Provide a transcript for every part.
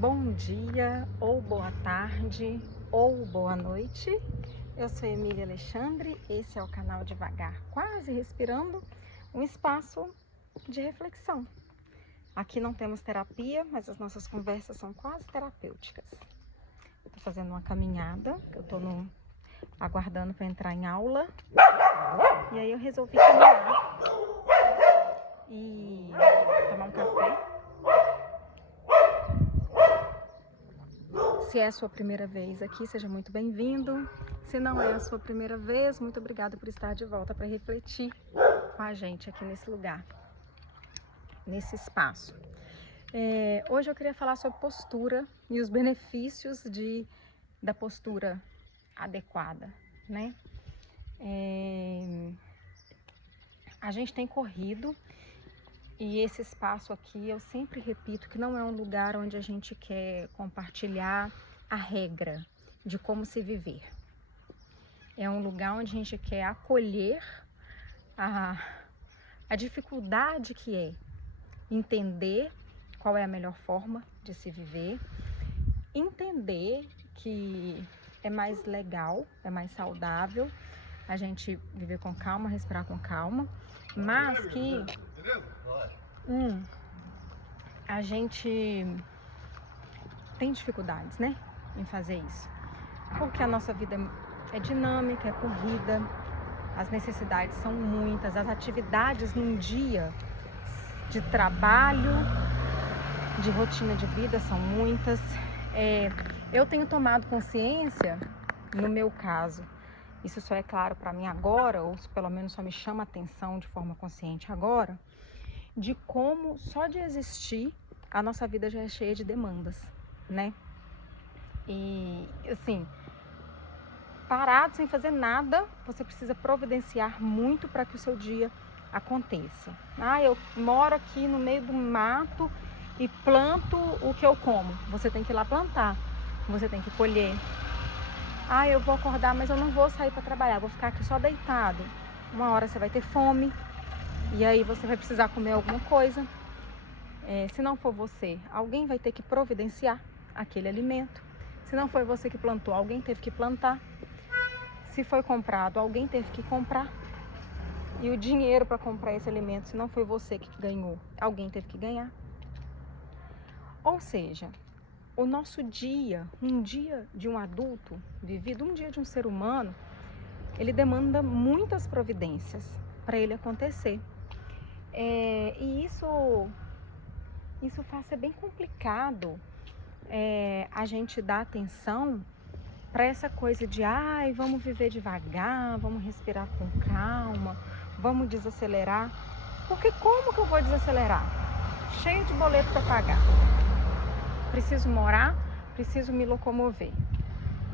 Bom dia, ou boa tarde, ou boa noite. Eu sou Emília Alexandre, esse é o canal Devagar, quase respirando, um espaço de reflexão. Aqui não temos terapia, mas as nossas conversas são quase terapêuticas. Estou fazendo uma caminhada, que eu estou aguardando para entrar em aula, e aí eu resolvi caminhar e tomar um café. Se é a sua primeira vez aqui, seja muito bem-vindo. Se não é a sua primeira vez, muito obrigada por estar de volta para refletir com a gente aqui nesse lugar, nesse espaço. Hoje eu queria falar sobre postura e os benefícios da postura adequada, né? A gente tem corrido e esse espaço aqui, eu sempre repito que não é um lugar onde a gente quer compartilhar a regra de como se viver. É um lugar onde a gente quer acolher a dificuldade que é entender qual é a melhor forma de se viver, entender que é mais legal, é mais saudável a gente viver com calma, respirar com calma, mas que a gente tem dificuldades, né, em fazer isso, porque a nossa vida é dinâmica, é corrida, as necessidades são muitas, as atividades num dia de trabalho, de rotina de vida são muitas. Eu tenho tomado consciência, no meu caso, isso só é claro para mim agora, ou pelo menos só me chama a atenção de forma consciente agora, de como só de existir a nossa vida já é cheia de demandas, né? E assim, parado sem fazer nada, você precisa providenciar muito para que o seu dia aconteça. Eu moro aqui no meio do mato e planto o que eu como. Você tem que ir lá plantar, você tem que colher. Eu vou acordar, mas eu não vou sair para trabalhar, vou ficar aqui só deitado. Uma hora você vai ter fome e aí você vai precisar comer alguma coisa. Se não for você, alguém vai ter que providenciar aquele alimento. Se não foi você que plantou, alguém teve que plantar. Se foi comprado, alguém teve que comprar. E o dinheiro para comprar esse alimento, se não foi você que ganhou, alguém teve que ganhar. Ou seja, o nosso dia, um dia de um adulto vivido, um dia de um ser humano, ele demanda muitas providências para ele acontecer. E isso faz ser bem complicado a gente dar atenção para essa coisa de vamos viver devagar, vamos respirar com calma, vamos desacelerar. Porque como que eu vou desacelerar? Cheio de boleto para pagar. Preciso morar, preciso me locomover.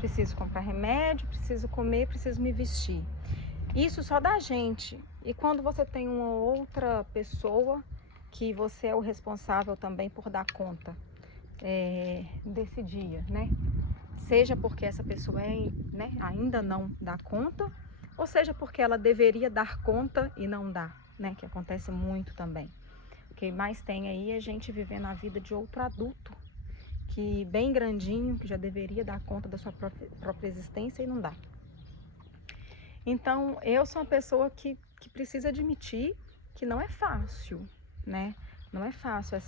Preciso comprar remédio, preciso comer, preciso me vestir. Isso só da gente. E quando você tem uma outra pessoa que você é o responsável também por dar conta desse dia, né? Seja porque essa pessoa ainda não dá conta, ou seja porque ela deveria dar conta e não dá, né? Que acontece muito também. O que mais tem aí é gente vivendo a vida de outro adulto, que bem grandinho, que já deveria dar conta da sua própria existência e não dá. Então, eu sou uma pessoa que precisa admitir que não é fácil, né? Não é fácil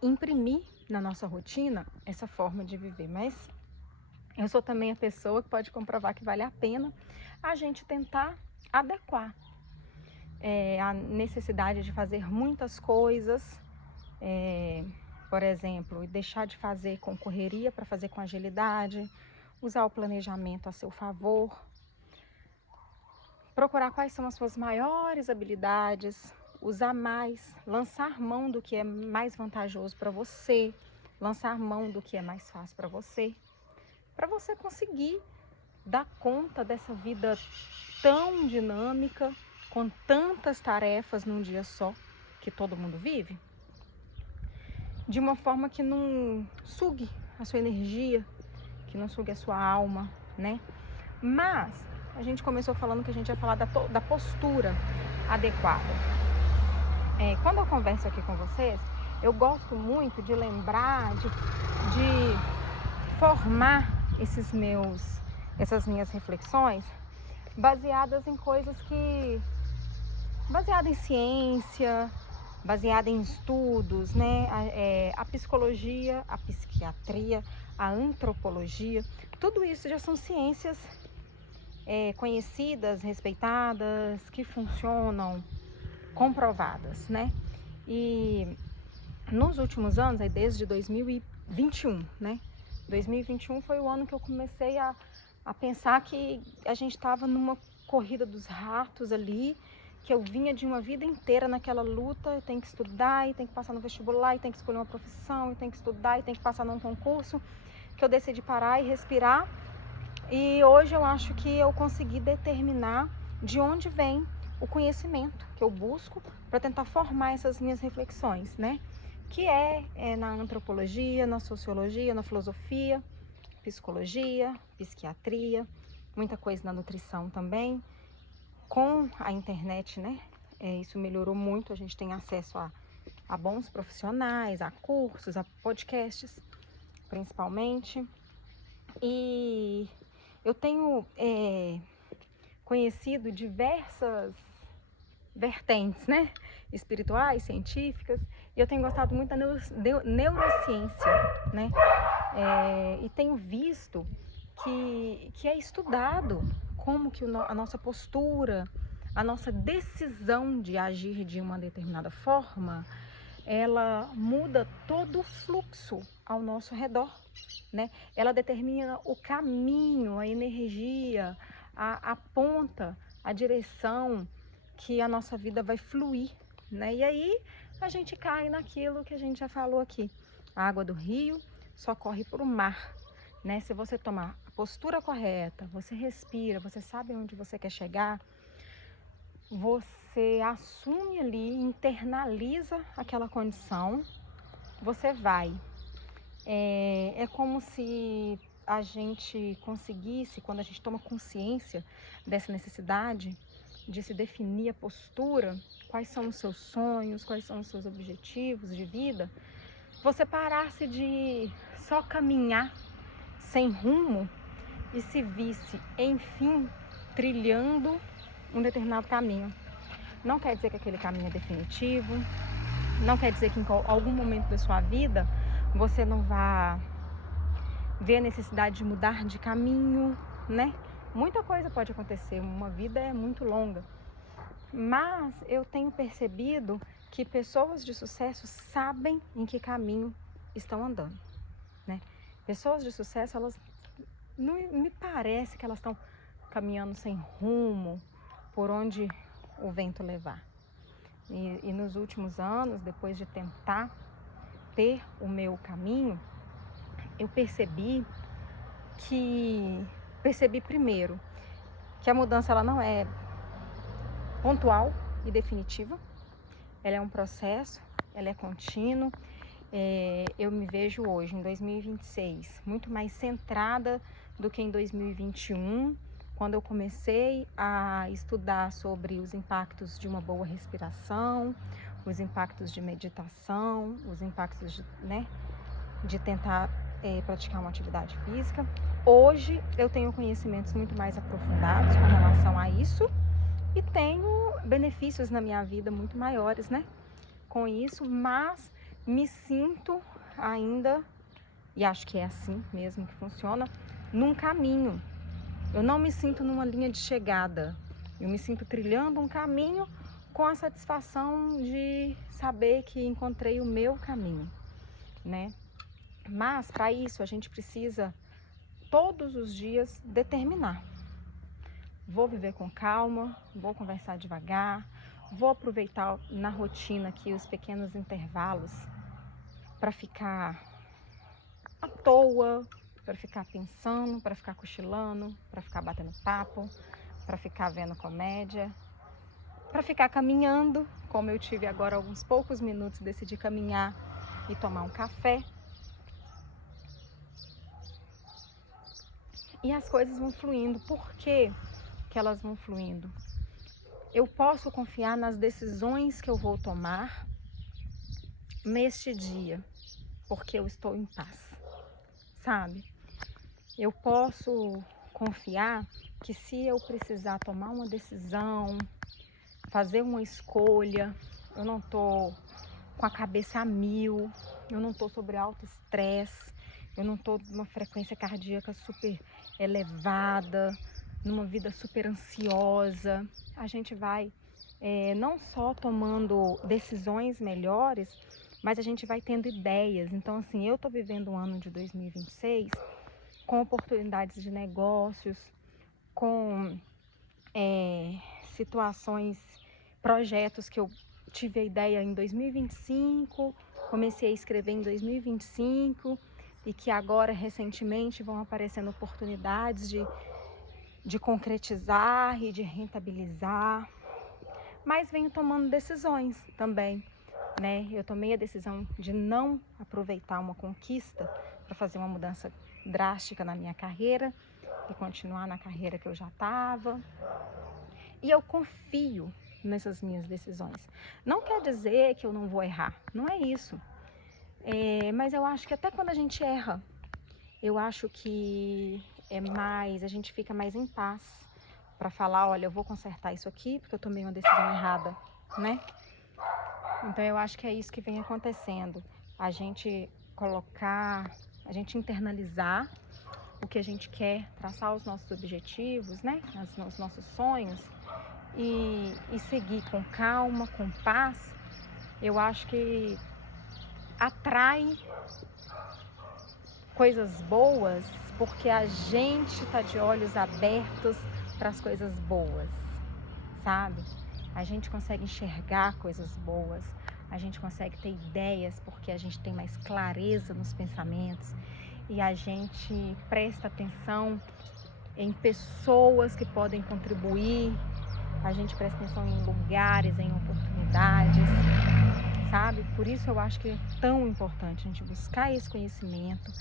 imprimir na nossa rotina essa forma de viver, mas eu sou também a pessoa que pode comprovar que vale a pena a gente tentar adequar a necessidade de fazer muitas coisas, por exemplo, deixar de fazer com correria para fazer com agilidade, usar o planejamento a seu favor, procurar quais são as suas maiores habilidades, usar mais, lançar mão do que é mais vantajoso para você, lançar mão do que é mais fácil para você conseguir dar conta dessa vida tão dinâmica, com tantas tarefas num dia só, que todo mundo vive, de uma forma que não sugue a sua energia, que não sugue a sua alma, né? Mas a gente começou falando que a gente ia falar da postura adequada. quando eu converso aqui com vocês, eu gosto muito de lembrar, de formar essas minhas reflexões baseadas em coisas baseada em ciência, baseada em estudos, né? A psicologia, a psiquiatria, a antropologia, tudo isso já são ciências conhecidas, respeitadas, que funcionam, comprovadas, né? E nos últimos anos, desde 2021, né? 2021 foi o ano que eu comecei a pensar que a gente estava numa corrida dos ratos ali, que eu vinha de uma vida inteira naquela luta, tem que estudar, e tem que passar no vestibular, e tem que escolher uma profissão, e tem que estudar, e tem que passar num concurso, que eu decidi parar e respirar. E hoje eu acho que eu consegui determinar de onde vem o conhecimento que eu busco para tentar formar essas minhas reflexões, né? Que é na antropologia, na sociologia, na filosofia, psicologia, psiquiatria, muita coisa na nutrição também. Com a internet, né? Isso melhorou muito, a gente tem acesso a bons profissionais, a cursos, a podcasts, principalmente. E eu tenho conhecido diversas vertentes, né? Espirituais, científicas, e eu tenho gostado muito da neurociência, né? E tenho visto que é estudado como que a nossa postura, a nossa decisão de agir de uma determinada forma, ela muda todo o fluxo ao nosso redor, né? Ela determina o caminho, a energia, aponta a direção que a nossa vida vai fluir, né? E aí a gente cai naquilo que a gente já falou aqui. A água do rio só corre para o mar, né? Se você tomar a postura correta, você respira, você sabe onde você quer chegar, você assume ali, internaliza aquela condição, você vai. É como se a gente conseguisse, quando a gente toma consciência dessa necessidade de se definir a postura, quais são os seus sonhos, quais são os seus objetivos de vida, você parasse de só caminhar sem rumo e se visse, enfim, trilhando um determinado caminho. Não quer dizer que aquele caminho é definitivo, não quer dizer que em algum momento da sua vida você não vá ver a necessidade de mudar de caminho, né? Muita coisa pode acontecer, uma vida é muito longa. Mas eu tenho percebido que pessoas de sucesso sabem em que caminho estão andando, né? Pessoas de sucesso, elas não me parece que elas estão caminhando sem rumo, por onde o vento levar. E nos últimos anos, depois de tentar ter o meu caminho, eu percebi primeiro que a mudança ela não é pontual e definitiva, ela é um processo, ela é contínuo. Eu me vejo hoje, em 2026, muito mais centrada do que em 2021, quando eu comecei a estudar sobre os impactos de uma boa respiração, os impactos de meditação, os impactos de tentar praticar uma atividade física. Hoje eu tenho conhecimentos muito mais aprofundados com relação a isso e tenho benefícios na minha vida muito maiores, né? Com isso, mas me sinto ainda, e acho que é assim mesmo que funciona, num caminho. Eu não me sinto numa linha de chegada. Eu me sinto trilhando um caminho com a satisfação de saber que encontrei o meu caminho, né? Mas para isso a gente precisa todos os dias determinar. Vou viver com calma, vou conversar devagar, vou aproveitar na rotina aqui os pequenos intervalos para ficar à toa, para ficar pensando, para ficar cochilando, para ficar batendo papo, para ficar vendo comédia, para ficar caminhando, como eu tive agora alguns poucos minutos, decidi caminhar e tomar um café. E as coisas vão fluindo. Por que elas vão fluindo? eu posso confiar nas decisões que eu vou tomar neste dia, porque eu estou em paz, sabe? Eu posso confiar que se eu precisar tomar uma decisão, fazer uma escolha, eu não tô com a cabeça a mil, eu não tô sobre alto estresse, eu não tô numa frequência cardíaca super elevada, numa vida super ansiosa. A gente vai não só tomando decisões melhores, mas a gente vai tendo ideias. Então, assim, eu tô vivendo um ano de 2026 com oportunidades de negócios, com situações, projetos que eu tive a ideia em 2025, comecei a escrever em 2025 e que agora recentemente vão aparecendo oportunidades de concretizar e de rentabilizar, mas venho tomando decisões também, né? Eu tomei a decisão de não aproveitar uma conquista para fazer uma mudança drástica na minha carreira e continuar na carreira que eu já estava. E eu confio nessas minhas decisões. Não quer dizer que eu não vou errar, não é isso. Mas eu acho que até quando a gente erra, eu acho que a gente fica mais em paz para falar, olha, eu vou consertar isso aqui porque eu tomei uma decisão errada, né? Então eu acho que é isso que vem acontecendo. A gente internalizar o que a gente quer, traçar os nossos objetivos, né? Os nossos sonhos e seguir com calma, com paz. Eu acho que atrai coisas boas porque a gente tá de olhos abertos para as coisas boas, sabe? A gente consegue enxergar coisas boas, a gente consegue ter ideias porque a gente tem mais clareza nos pensamentos e a gente presta atenção em pessoas que podem contribuir, a gente presta atenção em lugares, em oportunidades, sabe? Por isso eu acho que é tão importante a gente buscar esse conhecimento,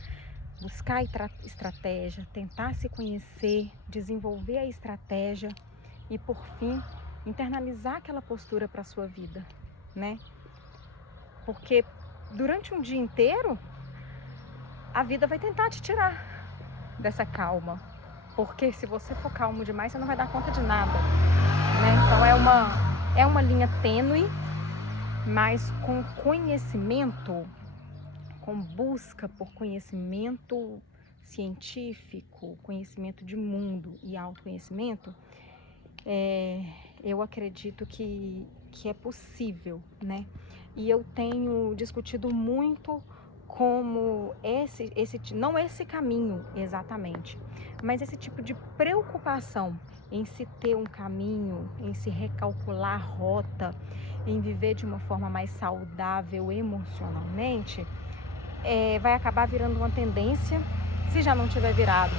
buscar estratégia, tentar se conhecer, desenvolver a estratégia e, por fim, internalizar aquela postura para a sua vida, né? Porque durante um dia inteiro, a vida vai tentar te tirar dessa calma. Porque se você for calmo demais, você não vai dar conta de nada, né? Então é uma linha tênue, mas com conhecimento, com busca por conhecimento científico, conhecimento de mundo e autoconhecimento, eu acredito que é possível, né? E eu tenho discutido muito como não esse caminho exatamente, mas esse tipo de preocupação em se ter um caminho, em se recalcular a rota, em viver de uma forma mais saudável emocionalmente, vai acabar virando uma tendência, se já não tiver virado.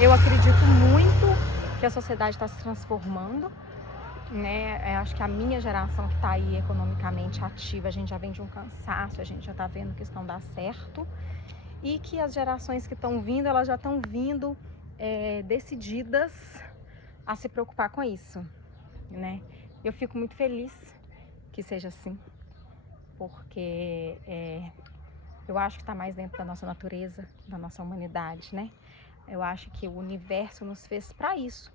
Eu acredito muito que a sociedade está se transformando, né? Acho que a minha geração que está aí economicamente ativa, a gente já vem de um cansaço, a gente já está vendo que isso não dá certo e que as gerações que estão vindo, elas já estão vindo decididas a se preocupar com isso, né? Eu fico muito feliz que seja assim, porque eu acho que está mais dentro da nossa natureza, da nossa humanidade, né? Eu acho que o universo nos fez para isso,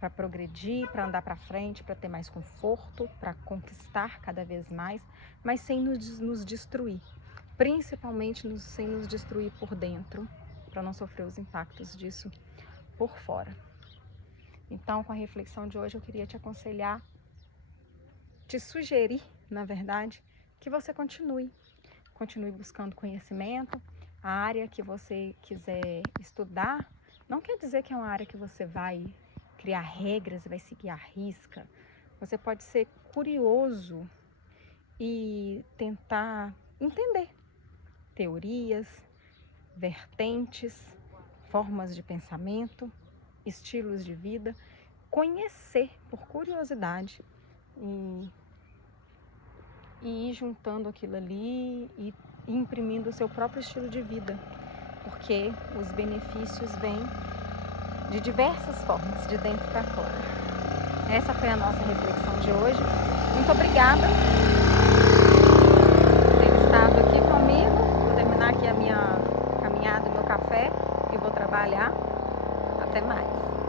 para progredir, para andar para frente, para ter mais conforto, para conquistar cada vez mais, mas sem nos destruir, principalmente sem nos destruir por dentro, para não sofrer os impactos disso por fora. Então, com a reflexão de hoje, eu queria te aconselhar, te sugerir, na verdade, que você continue buscando conhecimento. A área que você quiser estudar, não quer dizer que é uma área que você vai criar regras, vai seguir à risca. Você pode ser curioso e tentar entender teorias, vertentes, formas de pensamento, estilos de vida, conhecer por curiosidade e ir juntando aquilo ali e imprimindo o seu próprio estilo de vida, porque os benefícios vêm de diversas formas, de dentro para fora. Essa foi a nossa reflexão de hoje. Muito obrigada por ter estado aqui comigo. Vou terminar aqui a minha caminhada, o meu café e vou trabalhar. Até mais.